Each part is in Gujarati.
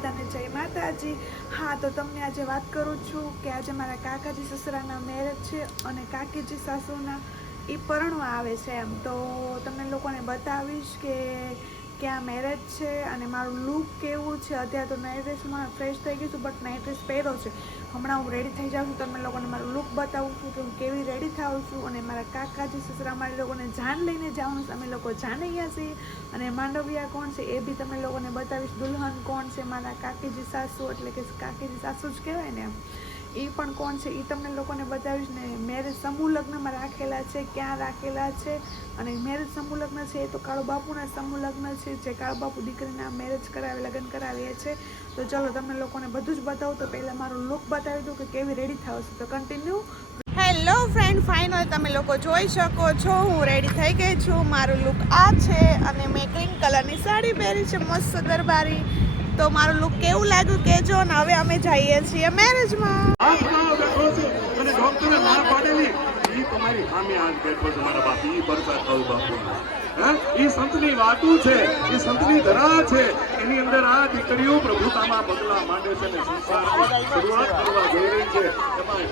બધાને જય માતાજી. હા, તો તમને આજે વાત કરું છું કે આજે મારા કાકાજી સસરાના મેરેજ છે અને કાકીજી સાસુના એ પરણવા આવે છે એમ. તો તમને લોકોને બતાવીશ કે ક્યાં મેરેજ છે અને મારું લુક કેવું છે? અત્યારે તો નાઇટ ડ્રેસમાં ફ્રેશ થઈ ગઈ છું બટ નાઇટ ડ્રેસ પહેરો છે. હમણાં હું રેડી થઈ જાઉં છું તમે લોકોને મારું લુક બતાવું છું કે હું કેવી રેડી થાઉં છું અને મારા કાકાજી સસરા મારી લોકોને જાન લઈને જવાનું છે, અમે લોકો જાન અહીંયા છીએ. અને માંડવિયા કોણ છે એ બી તમે લોકોને બતાવીશ. દુલ્હન કોણ છે? મારા કાકીજી સાસુ, એટલે કે કાકીજી સાસુ જ કહેવાય ને એમ. એ પણ કોણ છે? એ તમને લોકોને બતાવીશ ને મેરેજ સમૂહ લગ્નમાં રાખેલા છે, ક્યાં રાખેલા છે? અને મેરેજ સમૂહ લગ્ન છે, એ તો કાળો બાપુના સમૂહ લગ્ન છે, જે કાળો બાપુ દીકરીના મેરેજ કરાવે, લગ્ન કરાવીએ છે. તો ચલો તમને લોકોને બધું જ બતાવું. તો પહેલાં મારું લુક બતાવી દઉં કે કેવી રેડી થાવ છે. તો કન્ટિન્યુ હેલો ફ્રેન્ડ ફાઇનલ તમે લોકો જોઈ શકો છો. હું રેડી થઈ ગઈ છું. મારું લુક આ છે અને મેં ક્રીમ કલરની સાડી પહેરી છે, મસ્ત દરબારી. તો મારું લુક કેવું લાગ્યું કેજો ને હવે અમે જઈએ છીએ મેરેજમાં ઈ સંતની વાતું છે એ સંતની ધરા છે. એની અંદર આ દીકરીઓ પ્રભુતામાં પગલા માંડે છે ને સંસારની શરૂઆત કરવા જઈ છે. એમાં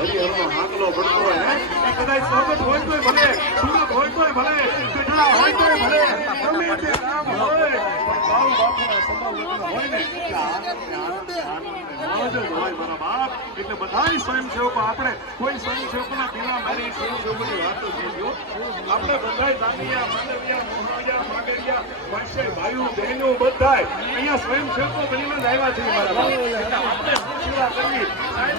હરિહરનો હાકલો પડતો હે? એ કદાચ હોય તોય ભલે સુરત હોય તોય ભલે પેઢા હોય તોય ભલે ગમે તે નામ હોય પણ બાઉ બાપુના સમા લગ્ન હોય ને એટલે આનંદ ને આનંદ ને આનંદ ને મોજ જ હોય મારા બાપ. એટલે બધાય સ્વયંસેવકો આપણે કોઈ સ્વયંસેવકોના પીલા મારી સ્વયંસેવકોની વાત જ જો. આપણે બધાય દાંડિયા માંડવિયા મોહણિયા માંડવિયા વાંસે ભાઈઓ બહેનો બધાય અહીંયા સ્વયંસેવકો બનીને આવ્યા છે મારા આપણે સેવા કરવી? સાહેબ,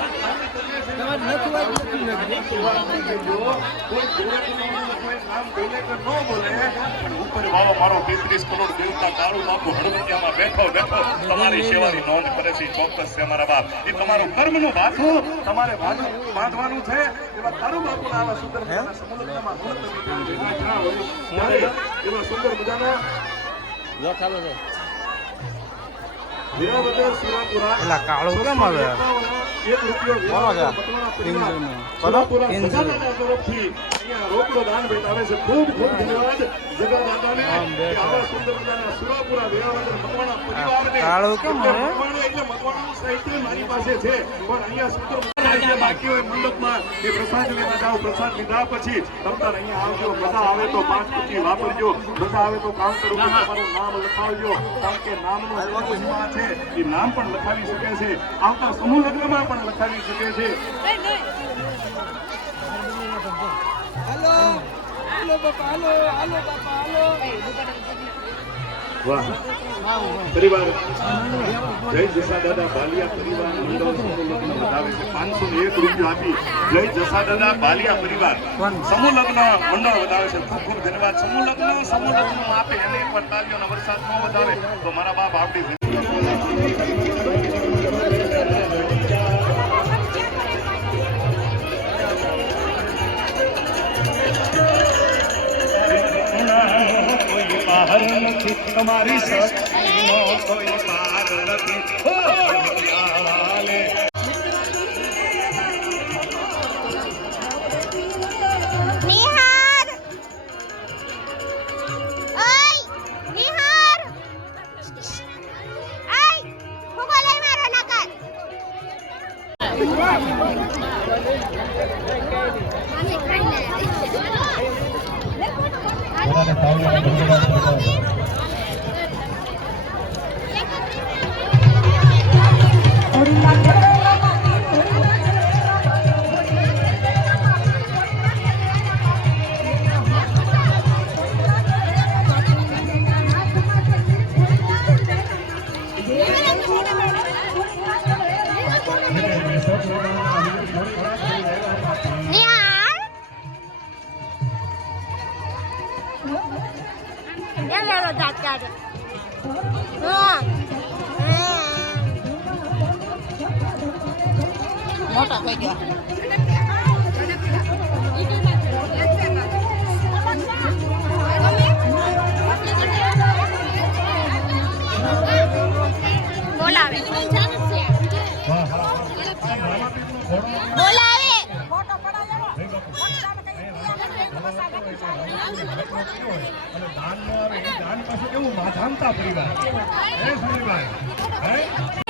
મારો 33 કરોડ દેવતા કાળુ બાપુ હળવદિયામાં બેઠો બેઠો તમારી સેવાની નોંધ કરે છે ચોક્કસ છે મારા બાપ. એ તમારું કર્મનું ભાથું તમારે બાંધવાનું છે એવા કાળુ બાપુ આવા સુંદર એવા સુંદર મજાના સુરાપુરા એલા કાળો કેમ આવે? રોકડો દાન છે. ખૂબ ખૂબ ધન્યવાદ આવા સુંદર મજાના સુરાપુરા વીરાવદર મકવાણા પરિવારને એટલે મકવાણાનું સાહિત્ય મારી પાસે છે. પણ અહીંયા સુંદર બાકી હોય મંડપમાં એ પ્રસાદ લેવા જાઓ. પ્રસાદ લીધા પછી તમતાર અહીંયા આવજો. મજા આવે તો પાંચ પૂછી વાપરજો. મજા આવે તો કાઉન્ટર ઉપર તમારું નામ લખાવજો કારણ કે નામનો એવો મહિમા છે એ નામ પણ લખાવી શકે છે. આવતા સમૂહ લગ્નમાં પણ લખાવી શકે છે. વાહ. પરિવાર. જય જસા દાદા બાલિયા પરિવાર. સમૂહ વધાવે છે. પાંચસો એક રૂપિયા આપી. જય જસા દાદા બાલિયા પરિવાર. સમૂહ મંડળ વધાવે છે. ખૂબ ધન્યવાદ. સમૂહ લગ્ન આપે. એને એકવાર તાલીઓનો વરસાદ ન વધાવે તો મારા બાપ આપણી તમારી શક્તિનો કોઈ પાર નથી. હો, iya? Niar lo jaga deh. મોટા થઈ ગયા. બોલાવે. બોલાવે. અને દાન નો આવે એ દાન પાછું કેવું માધામતા પરિવાર હે સુનિલભાઈ હે એ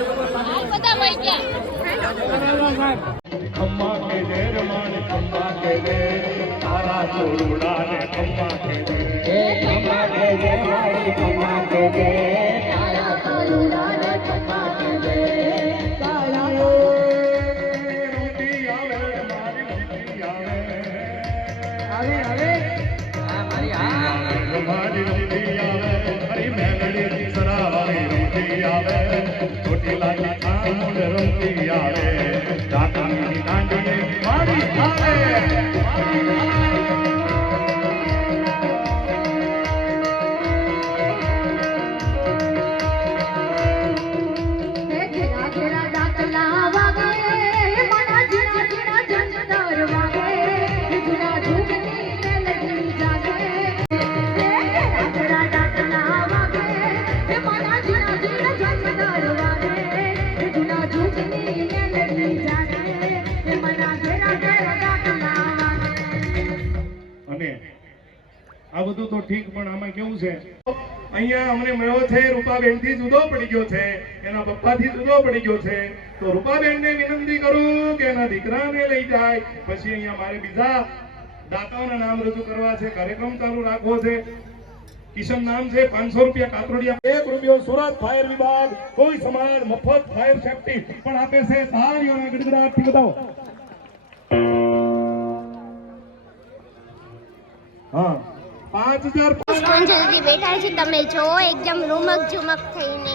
છો તમે આવા ધર્મના કારણે દાન ભેટ કરી લેજો તમે દાન ભેટ કરી લેજો આવા ગુણા અવસરો બે ફોટો પાડી દઉં હાલ હવે હાલ બધા વહી ગયા ખમ્મા કે દે રમાન ખમ્મા કે દે તારા ચોરુડા ને ખમ્મા કે દે રૂટી આવે મારી રૂટી આવે મારી રૂટી આવે હરી મેલડી સરાવાળી રૂટી આવે રૂટી આવે દાદાની દાંડી મારી આવે ઘેરા આ બધું તો ઠીક પણ આમાં કેવું છે? અહીંયા અમને મળ્યો છે રૂપાબેનથી જુદો પડી ગયો છે એના પપ્પા થી જુદો પડી ગયો છે. તો રૂપાબેન ને વિનંતી કરું કે એના દીકરાને લઈ જાય. પછી અહીંયા મારે બીજા દાતાઓના નામ રજૂ કરવા છે કાર્યક્રમ ચાલુ રાખવો છે. કિશન નામ છે પાંચસો રૂપિયા કાતરોડિયા. એક રૂપિયો સુરત ફાયર વિભાગ કોઈ સમાજ મફત ફાયર સેફટી. પણ આપે છે તાળીઓના ગડગડાટથી બતાવો. હા. પાંચ હજાર બેઠા છે તમે જો એકદમ રૂમક ઝુમક થઈને?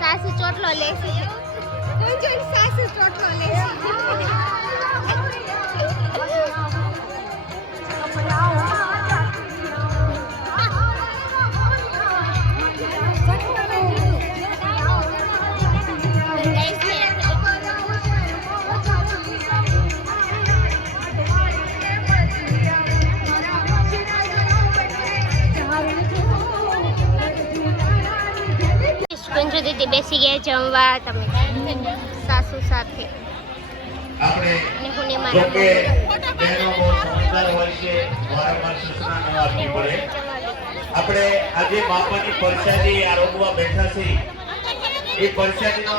સાસુ ચોટલો લેશે સાસુ ચોટલો કંજુ દીદી બેસી ગયા જમવા તમે સાસુ સાથે. આપણે હું મારા છે આપણે આજે બાપાની પરસાદી આરોગવા બેઠા છીએ. એ પરસાદીનો